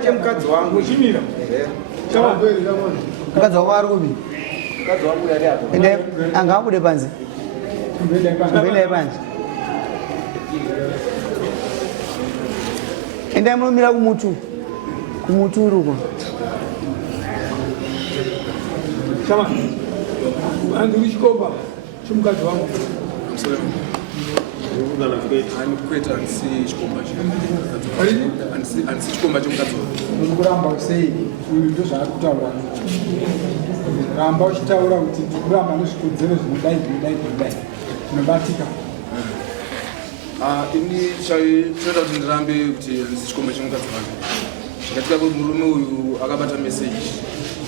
chama chemukadzi wangu uchimira mukadzi wako ari kupi mukadzi wangu yari apo ende angabude panze mbele panze ende mulumira kumutu uri uko chama andiri chikomba chomukadzi wangu kwete handisi chikomba handisi chikomba chomukadzi wangu kuramba usei uyu ndo zvaakutaura ramba uchitaura kuti ndikuramba nezvikodzero zvinodai zvinobatika ini chinoita kuti ndirambe kuti handisi chikomba chomukadzi wangu zvikatika kuti murume uyu akabata meseji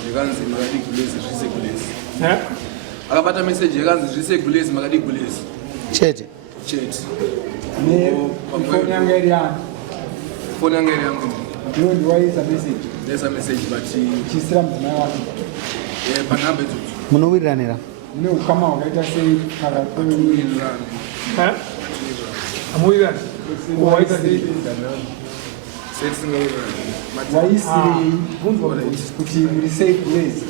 yakanzi makadi gulezi zvise gulezi akabata meseji yakanzi zvise gulezi makadi gulezi chete nefoni yanga iri yani foni yanga iri yangu ndiwo ndiwaisa meseji ndaisa meseji but chisira mudzimai wake panhamba idzodzo munowiriranira mune ukama hwakaita sei amuirani waita sei waisirei kuti muri sei kulezi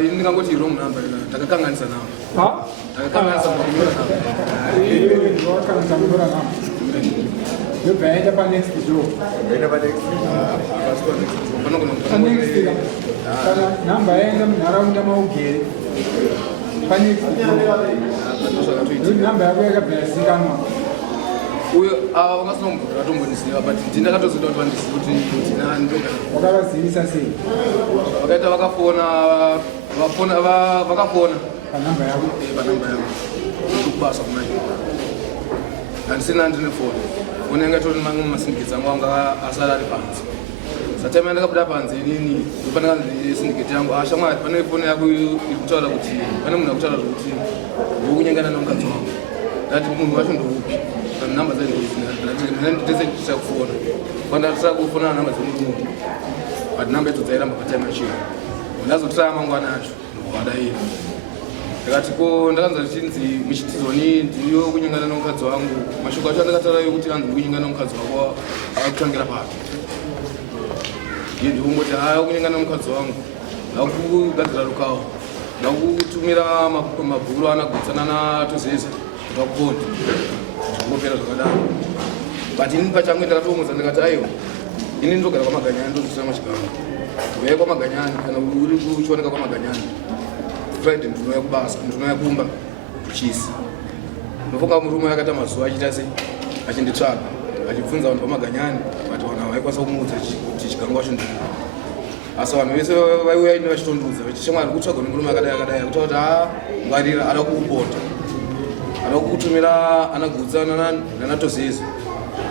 ini ndingangoti wrong number takakanganisa namba takakanganisa kunyora namba yobva yaenda panext door kana namba yaenda munharaunda maugere panext door namba yako yakabva yazikanwa uyo vangasinombura tombonisiva but ndindakatoziva kuti vandisiva kuti ndinandoga wakavazivisa sei vakaita vakafona panamba yako panamba yavo kubasa kunai handisina ndine foni foni yanga tori mamwe masindiketi angu anga asara ari panze satime yandakabuda panze inini ndopandakanzi sindiketi yangu shamwari pane foni yako irikutaura kuti pane munhu akutaura kuti ndikunyengana nomukadzi wangu ndati munhu wacho ndoupi namba dzainditese kufona kwandatira kufona namba dzemurumu but namba idzo dzairamba patime achiro ndazotira mangwana acho ndokuvadaira ndakati ko ndakanza tichinzi muchitizoni ndiyo kunyengana nomukadzi wangu mashoko acho andakataurayo kuti anzi kunyengana nomukadzi wako akutangira papi iye ndikungoti haya kunyengana nomukadzi wangu ndakugadzira rukawa ndakutumira mabhuru anagutsana natozeza kuti akuponda ndikungopera zvakadaro but ini pachangu ndakatomuza ndikati aiwa ini ndinogara kwamaganyani ndozvisira machigaro uyai kwamaganyani kana uri kuchioneka kwamaganyani friday ndinouya kubasa ndinouya kumba kuchisi ndofunga murume akata mazuva achiita sei achinditsvaga achibvunza vanhu vamaganyani but vanhu vaikwanisa kumuudza kuti chigango wacho ndii asi vanhu vese vaiuya ine vachitondiudza vachishamwari kutsvaga nemurume akadai akutaura kuti ngwarira ada kukuponda ada kukutumira anagudzana nanatozeza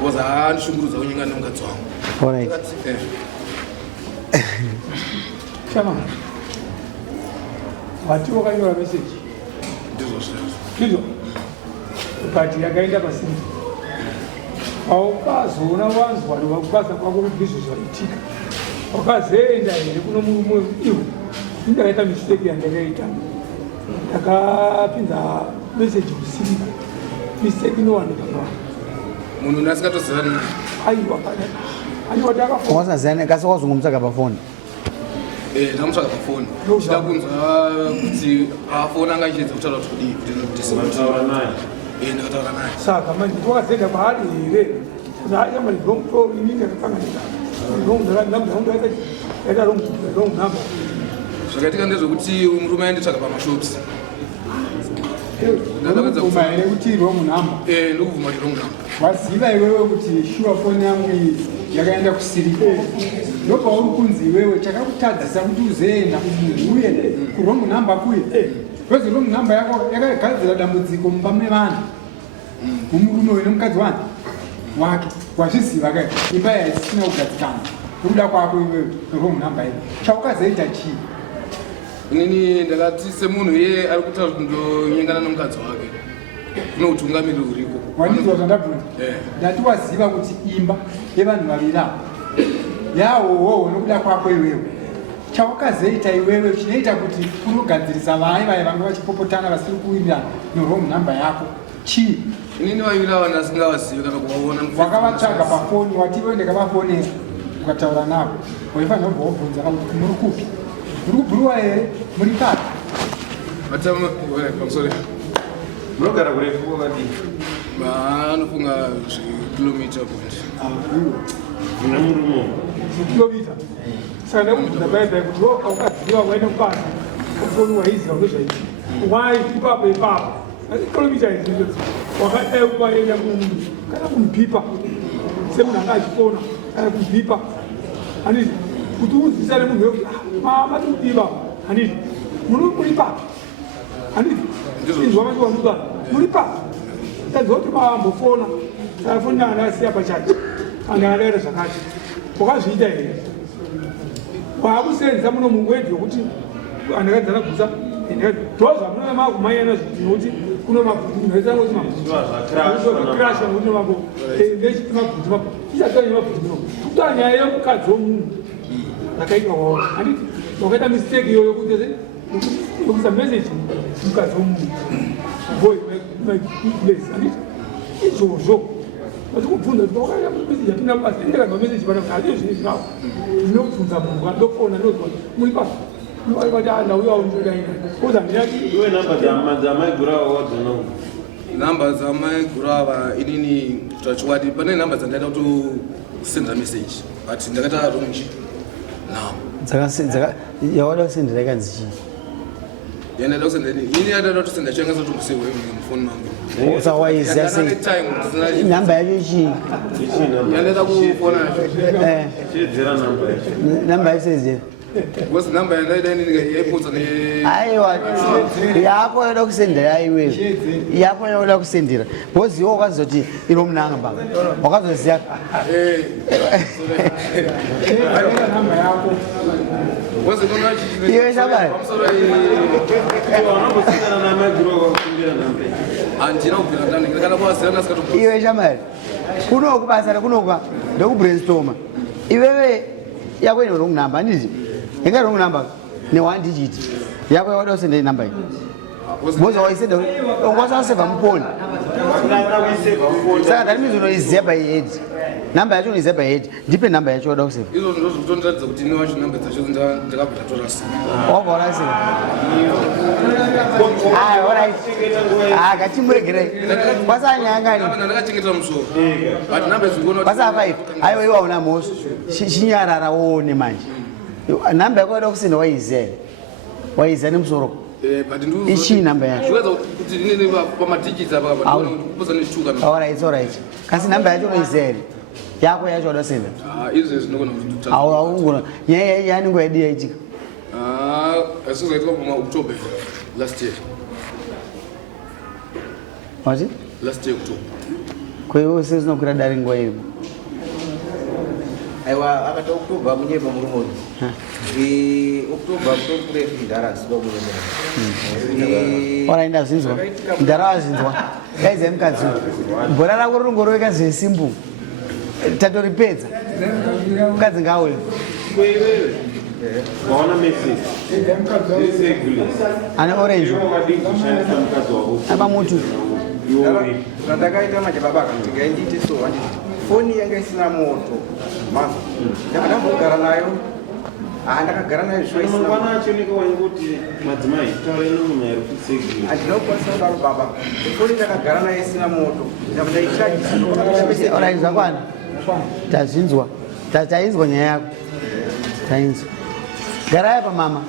because ndishungurudza kunyengana nomukadzi wangu chama wati wakanyora meseji ndizvo but yakaenda pasini paukazoona wanzwa nekubaza kwako ndizvo zvaitika wakazoenda here kuno murume iwe indakaita mistake yandakaita ndakapinza meseji kusimba mistake inowanika pa munhu ndasikatozivani aiwa takafona wasaziyane kasi wazongomutsvaga pafoni ndamutsvaga pafoni chida kunzwa kuti pafoni anga ichiedza kutaura kuti kudii kuti ndakataura naye saka manje twakazoenda kwaari here yamba inini ndakakanganika yaita wrong number zvakaitika ndezvekuti murume ainditsvaga pamashops ndakuvuma here kuti wrong number ndokuvuma kuti wrong number waziva iwewe kuti shuwa foni yangu iyi yakaenda kusiriko ndopauri kunzi iwewe chakakutadzisa kuti uzoenda kumunhu uye kurong number kuye bcause wrong number yako yakagadzira dambudziko mumba mevanhu mumurume uyu nemukadzi wake wazviziva kai imba yaisina kugadzikana nokuda kwako iwewe wrong number iyi chaukazoita chii inini ndakati semunhu iye ari kutaura kuti ndonyengana nomukadzi wake kune utungamiri uriko wandiziva zvandabvunza ndati waziva kuti imba yevanhu vaviri avo yahoho nokuda kwako iwewe chawakazoita iwewe chinoita kuti unogadzirisa vaya vanga vachipopotana vasiri kuwirirana nerong number yako chii inini vaviri ava ndasingavazivi kana kuvaona wakavatsvaga pafoni wati iwewe ndakavafonera ukataura navo waifanira kubva wabvunza kuti muri kupi muri kubhuruwa here muri kati pamusoro munogara kurefu kwakadii anofunga zvikilomita point ina murumo zvikilomita saka ndakubvunza baibai kuti ukadziva waenda kubasa ufoni waiziva nezvaiti wai ipapo ipapo asi kilomita izvizvo wakadai ukaenda kana kumubhipa semunhu anga achikona kana kumubhipa handiti kuti uzivisane munhu wekuti mama tikudiva handiti muri papo handiti izwa machiwanuka muri papo tadziva kuti maambofona saka foni anga asiya pachake anga adaira zvakati wakazviita here waakusenzesa muno mungwedzi wekuti andakadzana gusa dhoza muno makumanyana zvikuti nokuti kuno mabvudzi noitangoti mabvudzikrasha nokuti mabo ndechiti mabvudzi mapo ichatsanya mabvudzi muno kutaa nyaya yemukadzi womunhu yakaitwa wao handiti wakaita mistake iyoyo kuti yokuisa meseji mukadzi womunhu boy my place handiti izvozvo vatikubvunza kuti wakaita meseji yapinda mubasa endekazva meseji panaa hazio zvine zvinawo zvinobvunza munhu andofona ndozwa muri pasi namba dzamaigurava inini tachiwati pane namba dzandaita kutosendera message but ndakaita ronji yawada kusendera ikanzi chii yandaita kusendera ini yadaita kutosendera chiangasa tokusewa mufoni mangu saka waiziya sei namba yacho chii yandaita kufona yacho namba yaisezera because namba yandaida inini yaipodza aiwa yako yoda kusendera aiwewe yako yoda kusendera because iwo wakazoti iro munanga wakazoziya iwe shabari iwe shamari kunoku basa kunoka ndekubrainstorma iwewe yako ine wrong number handiti inga wrong number ne1 digit yako yawada kusendera inamba iyi boza waisenda ongwasaseva muponi saka ndalimizi unoiziya by head namba yacho unoiziya by head ndipe namba yacho wada kuseva izvo ndozvikutondiratidza kuti ine wacho namba dzacho ndakabva tatorasika wabva warasika kachimuregerai kwasanyangani ndakachengeta musoro but namba izikuona kwasa 5 aiwa iwa una mhoso chinyarara woone manje namba yako wada kusenda waiziya here waiziya nemusoro ichii namba yacho alright kasi namba yacho unoiziya here yako yacho wada kusenda aungona nyaya yaningo yaidi yaitika asizaitika October last year. What? Last year October. Kwa hiyo sisi tunakuta dari ngwa hiyo. aiwa akati October munyepa murumoni October kutokure ndara sibabu ora inda zinzwa ndara zinzwa guys emkadzi bora rako ringoroweka zesimbu tatoripedza mukadzi ngawe waona message ane orange aba mutu ndakaita majababa akatika inditi so handiti foni yanga isina moto mazo ndakadambogara nayo ndakagara nayo andinokwanisa kudaro baba foni ndakagara nayo isina moto orai zvakwana tazinzwa tainzwa nyaya yako tainzwa garai pa mama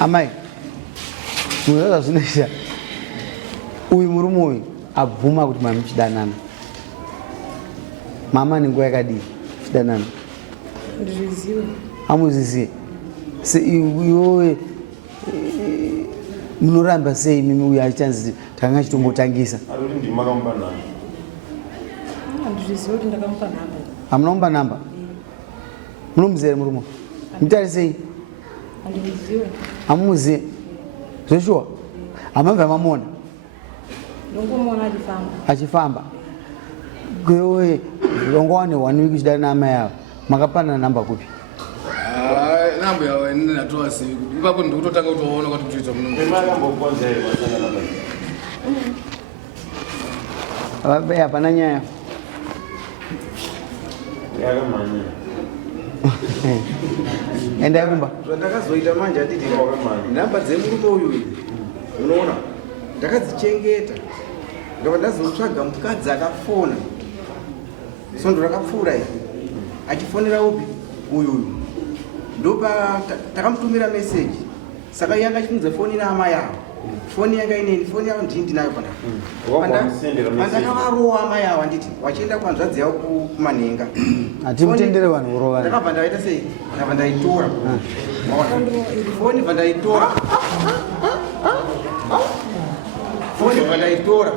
amai munoza zvinoita uyu murume uyu abvuma kuti mama muchidanana mama nenguva yakadii chidanana amuzizive iwowe munoramba sei mimi uyu achichanzi takanga chitombotangisa amunamupa namba munomuzere murume mutarisei amumuzive zveshuwa amabva mamona achifamba kwewe longowane 1 week chidari naamai avo makapanana namba kupi namba yawo ndinatoa siku ipapo ndikutotanga kutoona kuti kutoita hapana nyaya yakamanya enda kumba zvandakazoita manje handiti nhamba dzemurume uyu unoona ndakadzichengeta ndava ndazotsvaga mukadzi akafona sondo rakapfuura iri achifonera upi uyuyu ndopa takamutumira meseji saka yanga achifunza foni naamai avo foni yanga ineni foni yavo ndini ndinayo pandakavarowa amai avo anditi vachienda kuhanzvadzi yavo kumanhenga hatimutendere vanhu kurovana ndakabva ndaita sei ndabva ndaitora foni bva ndaitora foni bva ndaitora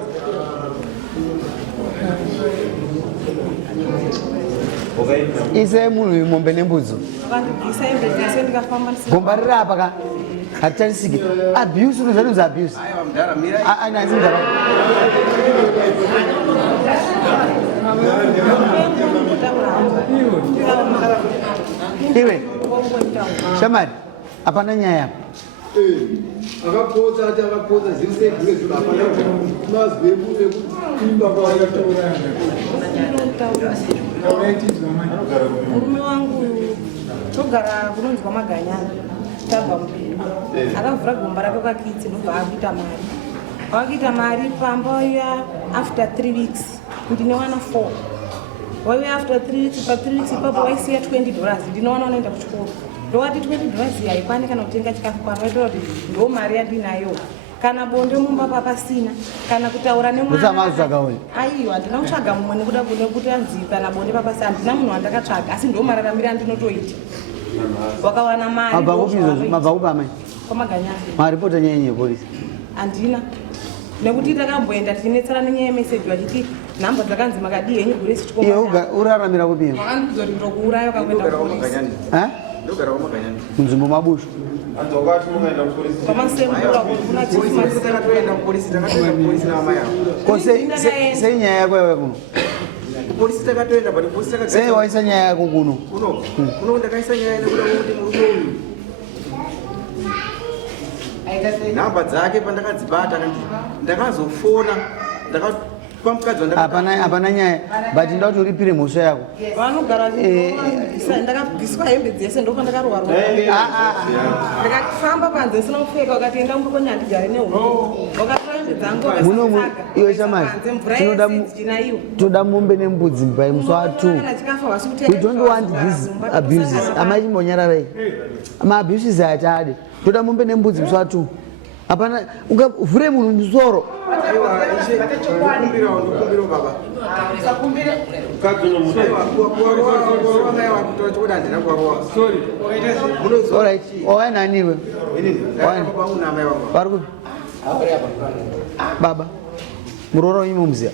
ise munhu mombe nembudzi gomba riri apa ka hatitarisiki abuse unozvanonzi abuse aiwa mudhara mirai anasi mudhara iwe shamari hapana nyaya akapodza ati akapodza murume wangu togara kunonzwa maganyana tabva mupedu akavhura gomba rake kwakitsi ndobva akuita mari wakuita mari pamba waiya after 3 weeks ndinowana 4 waiya after 3 weeks pa3 weeks ipapo waisiya $20 ndinowana unoenda kuchikoro ndowati $20 haikwani kana kutenga chikafu kwano waitira kuti ndo mari yandinayo kana bonde mumba papasina kana kutaura nemwana aiwa handina kutsvaga mumwe nekuda kunekuti anzi kana bonde papasina handina munhu wandakatsvaga asi ndo mararamiro andinotoita wakawana mari mabva kupa amai kwamaganyana maripota nyaya yepolisi handina nekuti takamboenda tichinetsera nenyaya yemeseji vachiti nhamba dzakanzi makadii henyu guresi uraramira kupiwa vakandikudza kuti ndokuuraya ukakuenda kupolisi ndogara kwamaganyani munzvimbo mabushu takatoenda kupolisi naamai avo sei nyaya yako yawe kuno kupolisi takatoenda but polisi sei waisa nyaya yako kuno kuno ndakaisa nyaya nekuda kuti murume uyu nhamba dzake pandakadzibata ndakazofona pamukadzi hapana nyaya but nda kuti uripire mhosva yako vanogara ndakabviswa hembe dzese ndopandakarowarwa ndakafamba panze sina kupfeka ukatienda kumbokonya handigare nehuo wakatora hembe dzangu munomu iwe shamari toda mombe nembudzi by musi wa 2 we don't want these abuses amai chimbonyararai maabuses atade toda mombe nembudzi musi wa 2 hapana ungavhure munhu musoro wainaniwe vari kupi baba murora imo muziya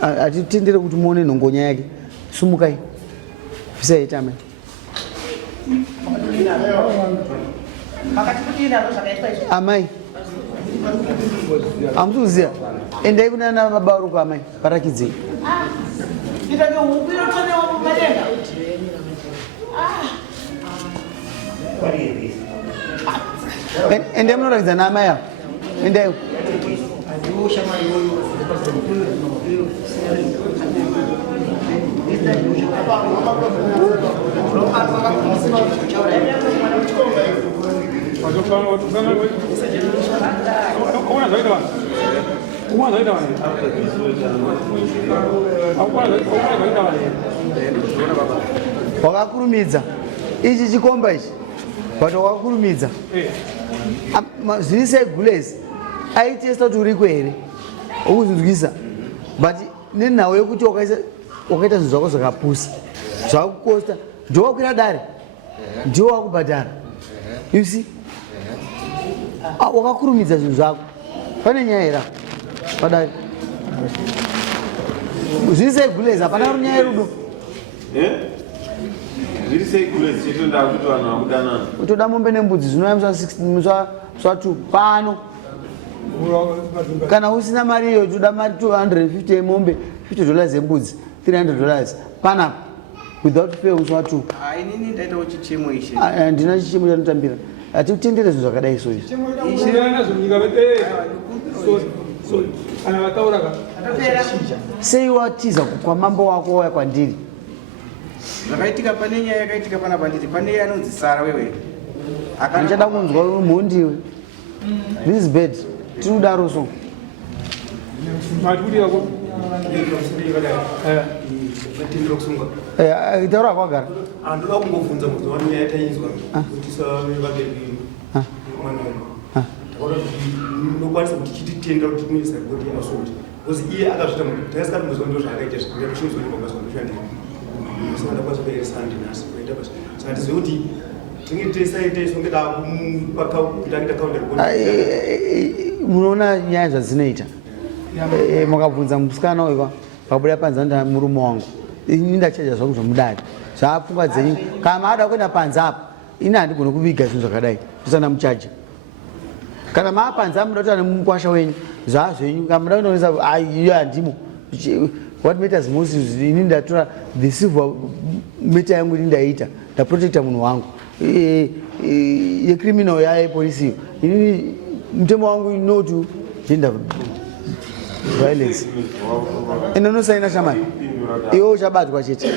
hatitendere kuti muone nhongonya yake sumukai visaitamai amai hamusuziya endai kunana baba uri kuamai parakidzei endai munorakidza naamai avo endai wakakurumidza ichi chikomba ichi but wakakurumidza zviri segulesi aitesta kuti uriko here okuzvinzwisa but nenhau yekuti wakaita zvinhu zvako zvakapusa zvakukosta ndowakwira dare ndiwo wakubhadhara you see wakakurumidza zvinhu zvako pane nyaya ira padare zviri segulesi hapana kuri nyaya yerudo zviri segulesi chetonda kuti vanhu vakudanana utoda mombe nembudzi zvinouya musa 2 pano kana usina mari iyo toda mari 250 yemombe $50 yembudzi $300 panapa without fail musi wa 2 inini ndaitawo chichemo ichi handina chichemo chanotambira hatikutendere zvinhu zvakadai so izvi sei watiza kwamambo wako wauya kwandiri zvakaitika pane nyaya yakaitika panapa nditi pane anonzi Sara wewe ndichada kunzwa mhondiwe this bed tiri kudaro so taura kwagara andoda kungobvunza kuti wani yatainzwa kuti savavaberi mwana nokwanisa kuti chititenda kuti tinoisa ripoti yemasoti because iye akazvita taisingati muzwa ndo zvaakaita zvichizoivagasandoshandira sandakwanisa kueresa andinasi kuita basa saka tizive kuti tinge tesaiteisongeda kutangita kaunda ripoti munoona nyaya zvadzinoita makabvunza musikana uyu pabuda panze nda murume wangu ini ndachaja zvangu zvamudari zvapfungwa dzenyu kana maada kuenda panze apa ini handigoni kuviga zvinhu zvakadai ndisana muchaja kana maapanze amuda kuti ane mukwasha wenyu zvazvenyu kana muda kundoisa iyo handimo what matters most is ini ndatora the silver meta yangu ini ndaita ndaprotecta munhu wangu yecriminal yayepolisiyo ini mutemo wangu inotu gender violence inonosaina shamani iwe uchabatwa chete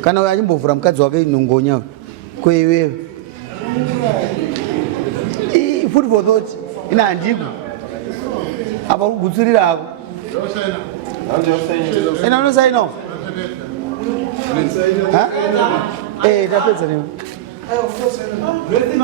kana uyo achimbovhura mukadzi wake nongonya kweiwewe food for thought ina handiko apa kugutsurira ako ina unosainawo tapedza newe